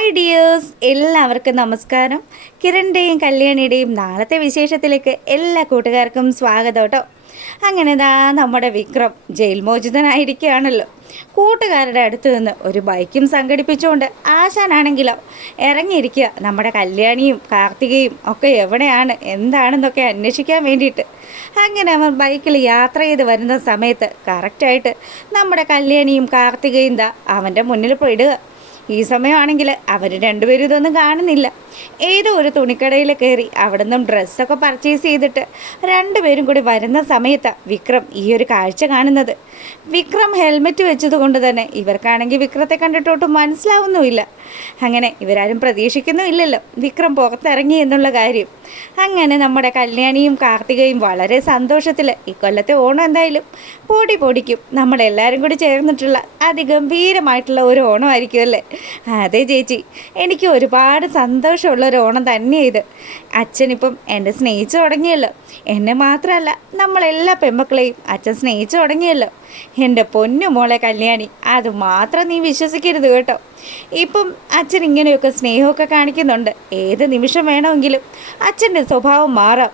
Hi dears, എല്ലാവർക്കും നമസ്കാരം. കിരണിൻ്റെയും കല്യാണിയുടെയും നാളത്തെ വിശേഷത്തിലേക്ക് എല്ലാ കൂട്ടുകാർക്കും സ്വാഗതം കേട്ടോ. അങ്ങനെ നമ്മുടെ വിക്രം ജയിൽ മോചിതനായിരിക്കുകയാണല്ലോ. കൂട്ടുകാരുടെ അടുത്ത് നിന്ന് ഒരു ബൈക്കും സംഘടിപ്പിച്ചുകൊണ്ട് ആശാനാണെങ്കിലോ ഇറങ്ങിയിരിക്കുക നമ്മുടെ കല്യാണിയും കാർത്തികയും ഒക്കെ എവിടെയാണ് എന്താണെന്നൊക്കെ അന്വേഷിക്കാൻ വേണ്ടിയിട്ട്. അങ്ങനെ അവർ ബൈക്കിൽ യാത്ര ചെയ്ത് വരുന്ന സമയത്ത് കറക്റ്റായിട്ട് നമ്മുടെ കല്യാണിയും കാർത്തികയും അവൻ്റെ മുന്നിൽ പെടുക. ഈ സമയമാണെങ്കിൽ അവർ രണ്ടുപേരും ഇതൊന്നും കാണുന്നില്ല. ഏതോ ഒരു തുണിക്കടയിൽ കയറി അവിടെ നിന്നും ഡ്രസ്സൊക്കെ പർച്ചേസ് ചെയ്തിട്ട് രണ്ടുപേരും കൂടി വരുന്ന സമയത്ത് വിക്രം ഈ ഒരു കാഴ്ച കാണുന്നത്. വിക്രം ഹെൽമെറ്റ് വെച്ചത് കൊണ്ട് തന്നെ ഇവർക്കാണെങ്കിൽ വിക്രത്തെ കണ്ടിട്ടൊട്ടും മനസ്സിലാവുന്നുമില്ല. അങ്ങനെ ഇവരാരും പ്രതീക്ഷിക്കുന്നുമില്ലല്ലോ വിക്രം പുറത്തിറങ്ങി എന്നുള്ള കാര്യം. അങ്ങനെ നമ്മുടെ കല്യാണിയും കാർത്തികയും വളരെ സന്തോഷത്തിൽ ഇക്കൊല്ലത്തെ ഓണം എന്തായാലും പൊടിക്കും. നമ്മളെല്ലാവരും കൂടി ചേർന്നിട്ടുള്ള അതിഗംഭീരമായിട്ടുള്ള ഒരു ഓണമായിരിക്കും അല്ലേ? അതെ ചേച്ചി, എനിക്ക് ഒരുപാട് സന്തോഷമുള്ളൊരു ഓണം തന്നെയാണ് ഇത്. അച്ഛനിപ്പം എന്നെ സ്നേഹിച്ചു തുടങ്ങിയല്ലോ. എന്നെ മാത്രമല്ല നമ്മളെല്ലാ പെമ്മക്കളെയും അച്ഛൻ സ്നേഹിച്ചു തുടങ്ങിയല്ലോ. എൻ്റെ പൊന്നു മോളെ കല്യാണി, അത് മാത്രം നീ വിശ്വസിക്കരുത് കേട്ടോ. ഇപ്പം അച്ഛൻ ഇങ്ങനെയൊക്കെ സ്നേഹമൊക്കെ കാണിക്കുന്നുണ്ട്. ഏത് നിമിഷം വേണമെങ്കിലും അച്ഛൻ്റെ സ്വഭാവം മാറാം.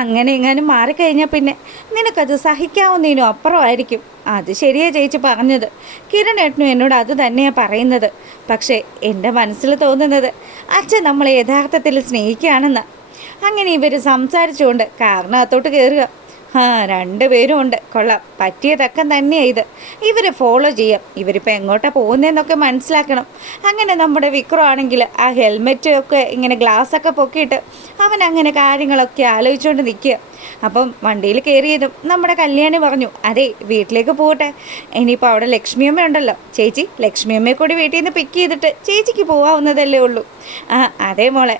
അങ്ങനെ എങ്ങാനും മാറിക്കഴിഞ്ഞാൽ പിന്നെ നിനക്കത് സഹിക്കാവുന്നതിനും അപ്പുറമായിരിക്കും. അത് ശരിയാ ചേച്ചി പറഞ്ഞത്. കിരണേട്ടനും എന്നോട് അത് തന്നെയാണ് പറയുന്നത്. പക്ഷേ എൻ്റെ മനസ്സിൽ തോന്നുന്നത് അച്ഛൻ നമ്മളെ യഥാർത്ഥത്തിൽ സ്നേഹിക്കുകയാണെന്ന്. അങ്ങനെ ഇവർ സംസാരിച്ചുകൊണ്ട് കാറിനകത്തോട്ട് കയറുക. രണ്ടുപേരും ഉണ്ട്. കൊള്ളാം, പറ്റിയ തക്കം തന്നെയാണ് ഇത്. ഇവരെ ഫോളോ ചെയ്യാം. ഇവരിപ്പോൾ എങ്ങോട്ടാണ് പോകുന്നതെന്നൊക്കെ മനസ്സിലാക്കണം. അങ്ങനെ നമ്മുടെ വിക്രം ആണെങ്കിൽ ആ ഹെൽമെറ്റ് ഒക്കെ ഇങ്ങനെ ഗ്ലാസ്സൊക്കെ പൊക്കിയിട്ട് അവൻ അങ്ങനെ കാര്യങ്ങളൊക്കെ ആലോചിച്ചുകൊണ്ട് നിൽക്കുക. അപ്പം വണ്ടിയിൽ കയറിയതും നമ്മുടെ കല്യാണി പറഞ്ഞു, അതെ വീട്ടിലേക്ക് പോകട്ടെ. ഇനിയിപ്പോൾ അവിടെ ലക്ഷ്മിയമ്മ ഉണ്ടല്ലോ ചേച്ചി, ലക്ഷ്മിയമ്മയെ കൂടി വീട്ടിൽ നിന്ന് പിക്ക് ചെയ്തിട്ട് ചേച്ചിക്ക് പോകാവുന്നതല്ലേ ഉള്ളൂ. അതേ മോളെ,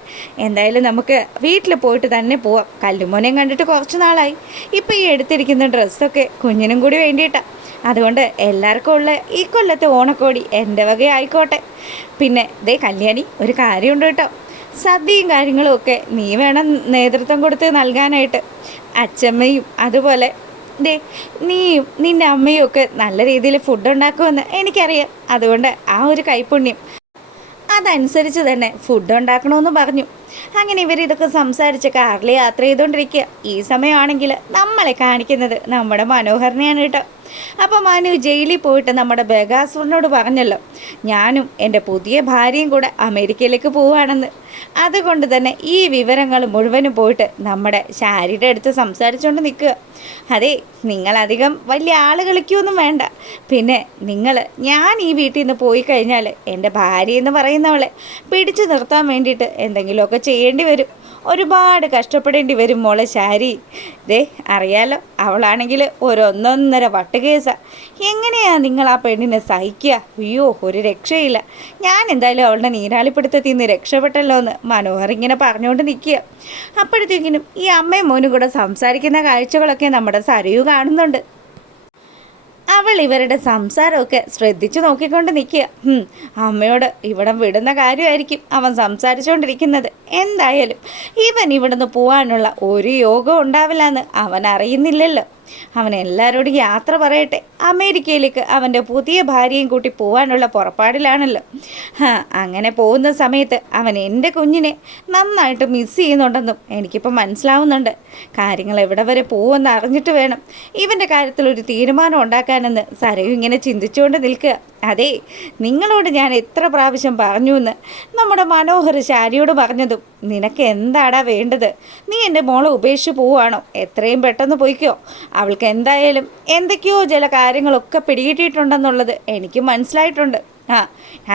എന്തായാലും നമുക്ക് വീട്ടിൽ പോയിട്ട് തന്നെ പോവാം. കല്ലുമോനെയും കണ്ടിട്ട് കുറച്ച് നാളായി. ഇപ്പോൾ ഈ എടുത്തിരിക്കുന്ന ഡ്രസ്സൊക്കെ കുഞ്ഞിനും കൂടി വേണ്ടിയിട്ടാണ്. അതുകൊണ്ട് എല്ലാവർക്കും ഉള്ള ഈ കൊല്ലത്തെ ഓണക്കോടി എൻ്റെ വക ആയിക്കോട്ടെ. പിന്നെ ദേ കല്യാണി, ഒരു കാര്യമുണ്ട് കേട്ടോ. സദ്യയും കാര്യങ്ങളും ഒക്കെ നീ വേണം നേതൃത്വം കൊടുത്ത് നൽകാനായിട്ട്. അച്ഛമ്മയും അതുപോലെ നീയും നിൻ്റെ അമ്മയും ഒക്കെ നല്ല രീതിയിൽ ഫുഡ് ഉണ്ടാക്കുമെന്ന് എനിക്കറിയാം. അതുകൊണ്ട് ആ ഒരു കൈപ്പുണ്യം അതനുസരിച്ച് തന്നെ ഫുഡ് ഉണ്ടാക്കണമെന്ന് പറഞ്ഞു. അങ്ങനെ ഇവരിതൊക്കെ സംസാരിച്ച് കാറിൽ യാത്ര ചെയ്തുകൊണ്ടിരിക്കുക. ഈ സമയമാണെങ്കിൽ നമ്മളെ കാണിക്കുന്നത് നമ്മുടെ മനോഹരനെയാണ് കേട്ടോ. അപ്പോൾ മനു ജയിലിൽ പോയിട്ട് നമ്മുടെ ബഗാസുറിനോട് പറഞ്ഞല്ലോ, ഞാനും എൻ്റെ പുതിയ ഭാര്യയും കൂടെ അമേരിക്കയിലേക്ക് പോവുകയാണെന്ന്. അതുകൊണ്ട് തന്നെ ഈ വിവരങ്ങൾ മുഴുവനും പോയിട്ട് നമ്മുടെ ശാരിയുടെ അടുത്ത് സംസാരിച്ചുകൊണ്ട് നിൽക്കുക. അതെ, നിങ്ങളധികം വലിയ ആൾ കളിക്കുകയൊന്നും വേണ്ട. പിന്നെ ഞാൻ ഈ വീട്ടിൽ നിന്ന് പോയി കഴിഞ്ഞാൽ എൻ്റെ ഭാര്യ എന്ന് പറയുന്നവളെ പിടിച്ചു നിർത്താൻ വേണ്ടിയിട്ട് എന്തെങ്കിലുമൊക്കെ ചെയ്യേണ്ടി വരും. ഒരുപാട് കഷ്ടപ്പെടേണ്ടി വരും മോളെ ശാരി. അറിയാലോ, അവളാണെങ്കിൽ ഒന്നൊന്നര വട്ടുകേസാണ്. എങ്ങനെയാണ് നിങ്ങൾ ആ പെണ്ണിനെ സഹിക്കുക? അയ്യോ, ഒരു രക്ഷയില്ല. ഞാൻ എന്തായാലും അവളുടെ നീരാളിപ്പിടുത്തത്തിൽ നിന്ന് രക്ഷപ്പെട്ടല്ലോ എന്ന് മനോഹർ ഇങ്ങനെ പറഞ്ഞുകൊണ്ട് നിൽക്കുക. അപ്പോഴത്തേക്കിനും ഈ അമ്മയും മോനും കൂടെ സംസാരിക്കുന്ന കാഴ്ചകളൊക്കെ നമ്മുടെ സരയു കാണുന്നുണ്ട്. അവൾ ഇവരുടെ സംസാരമൊക്കെ ശ്രദ്ധിച്ചു നോക്കിക്കൊണ്ട് നിൽക്കുക. അമ്മയോട് ഇവിടം വിടുന്ന കാര്യമായിരിക്കും അവൻ സംസാരിച്ചുകൊണ്ടിരിക്കുന്നത്. എന്തായാലും ഇവൻ ഇവിടുന്ന് പോകാനുള്ള ഒരു യോഗം ഉണ്ടാവില്ല എന്ന് അവൻ അറിയുന്നില്ലല്ലോ. അവൻ എല്ലാവരോടും യാത്ര പറയട്ടെ. അമേരിക്കയിലേക്ക് അവൻ്റെ പുതിയ ഭാര്യയും കൂട്ടി പോകാനുള്ള പുറപ്പാടിലാണല്ലോ. അങ്ങനെ പോകുന്ന സമയത്ത് അവൻ എൻ്റെ കുഞ്ഞിനെ നന്നായിട്ട് മിസ് ചെയ്യുന്നുണ്ടെന്നും എനിക്കിപ്പോൾ മനസ്സിലാവുന്നുണ്ട്. കാര്യങ്ങൾ എവിടെ വരെ പോകുമെന്ന് അറിഞ്ഞിട്ട് വേണം ഇവൻ്റെ കാര്യത്തിലൊരു തീരുമാനം ഉണ്ടാക്കാനെന്ന് സരയു ഇങ്ങനെ ചിന്തിച്ചുകൊണ്ട് നിൽക്കുക. അതെ, നിങ്ങളോട് ഞാൻ എത്ര പ്രാവശ്യം പറഞ്ഞു എന്ന് നമ്മുടെ മനോഹർ ശാരിയോട് പറഞ്ഞതും. നിനക്ക് എന്താടാ വേണ്ടത്? നീ എൻ്റെ മോളെ ഉപേക്ഷിച്ച് പോവുകയാണോ? എത്രയും പെട്ടെന്ന് പോയിക്കോ. അവൾക്ക് എന്തായാലും എന്തൊക്കെയോ ചില കാര്യങ്ങളൊക്കെ പിടികിട്ടിയിട്ടുണ്ടെന്നുള്ളത് എനിക്ക് മനസ്സിലായിട്ടുണ്ട്.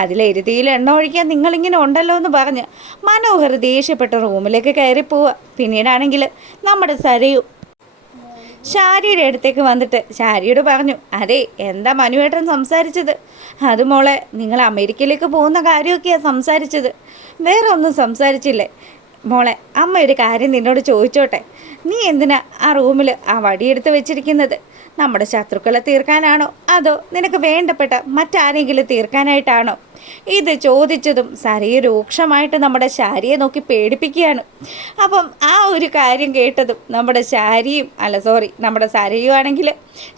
അതിലെരുതിയിൽ എണ്ണ ഒഴിക്കാൻ നിങ്ങളിങ്ങനെ ഉണ്ടല്ലോ എന്ന് പറഞ്ഞ് മനോഹർ ദേഷ്യപ്പെട്ട റൂമിലേക്ക് കയറി പോവുക. പിന്നീടാണെങ്കിൽ നമ്മുടെ സരയു ശാരിയുടെ അടുത്തേക്ക് വന്നിട്ട് ശാരിയോട് പറഞ്ഞു, അതെ എന്താ മനുവേട്ടൻ സംസാരിച്ചത്? അത് മോളെ, നിങ്ങൾ അമേരിക്കയിലേക്ക് പോകുന്ന കാര്യമൊക്കെയാണ് സംസാരിച്ചത്, വേറെ ഒന്നും സംസാരിച്ചില്ലേ? മോളെ, അമ്മ ഒരു കാര്യം നിന്നോട് ചോദിച്ചോട്ടെ. നീ എന്തിനാ ആ റൂമിൽ ആ വടിയെടുത്ത് വെച്ചിരിക്കുന്നത്? നമ്മുടെ ശത്രുക്കളെ തീർക്കാനാണോ അതോ നിനക്ക് വേണ്ടപ്പെട്ട മറ്റാരെങ്കിലും തീർക്കാനായിട്ടാണോ? ഇത് ചോദിച്ചതും സരയു രൂക്ഷമായിട്ട് നമ്മുടെ ശാരിയെ നോക്കി പേടിപ്പിക്കുകയാണ്. അപ്പം ആ ഒരു കാര്യം കേട്ടതും നമ്മുടെ സരയു ആണെങ്കിൽ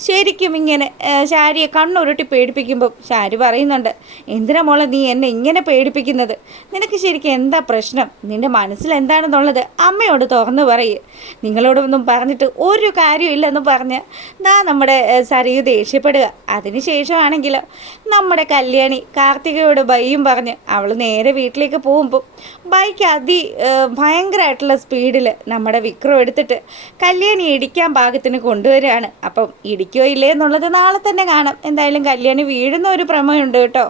ശരിക്കും ഇങ്ങനെ ശാരിയെ കണ്ണുരുട്ടി പേടിപ്പിക്കുമ്പം ശാരി പറയുന്നുണ്ട്, എന്തിനാ മോളെ നീ എന്നെ ഇങ്ങനെ പേടിപ്പിക്കുന്നത്? നിനക്ക് ശരിക്കും എന്താ പ്രശ്നം? നിൻ്റെ മനസ്സിൽ എന്താണെന്നുള്ളത് അമ്മയോട് തുറന്ന് പറയ്. നിങ്ങളോടൊന്നും പറഞ്ഞിട്ട് ഒരു കാര്യമില്ലെന്ന് പറഞ്ഞ് നമ്മുടെ സരയു ദേഷ്യപ്പെടുക. അതിനുശേഷമാണെങ്കിൽ നമ്മുടെ കല്യാണി കാർത്തികയോട് ബൈയും പറഞ്ഞ് അവൾ നേരെ വീട്ടിലേക്ക് പോകുമ്പോൾ ബൈക്ക് ഭയങ്കരമായിട്ടുള്ള സ്പീഡിൽ നമ്മുടെ വിക്രം എടുത്തിട്ട് കല്യാണി ഇടിക്കാൻ പാകത്തിന് കൊണ്ടുവരികയാണ്. അപ്പം ഇടിക്കോ ഇല്ലേ എന്നുള്ളത് നാളെ തന്നെ കാണാം. എന്തായാലും കല്യാണി വീഴുന്ന ഒരു പ്രമേയമുണ്ട് കേട്ടോ.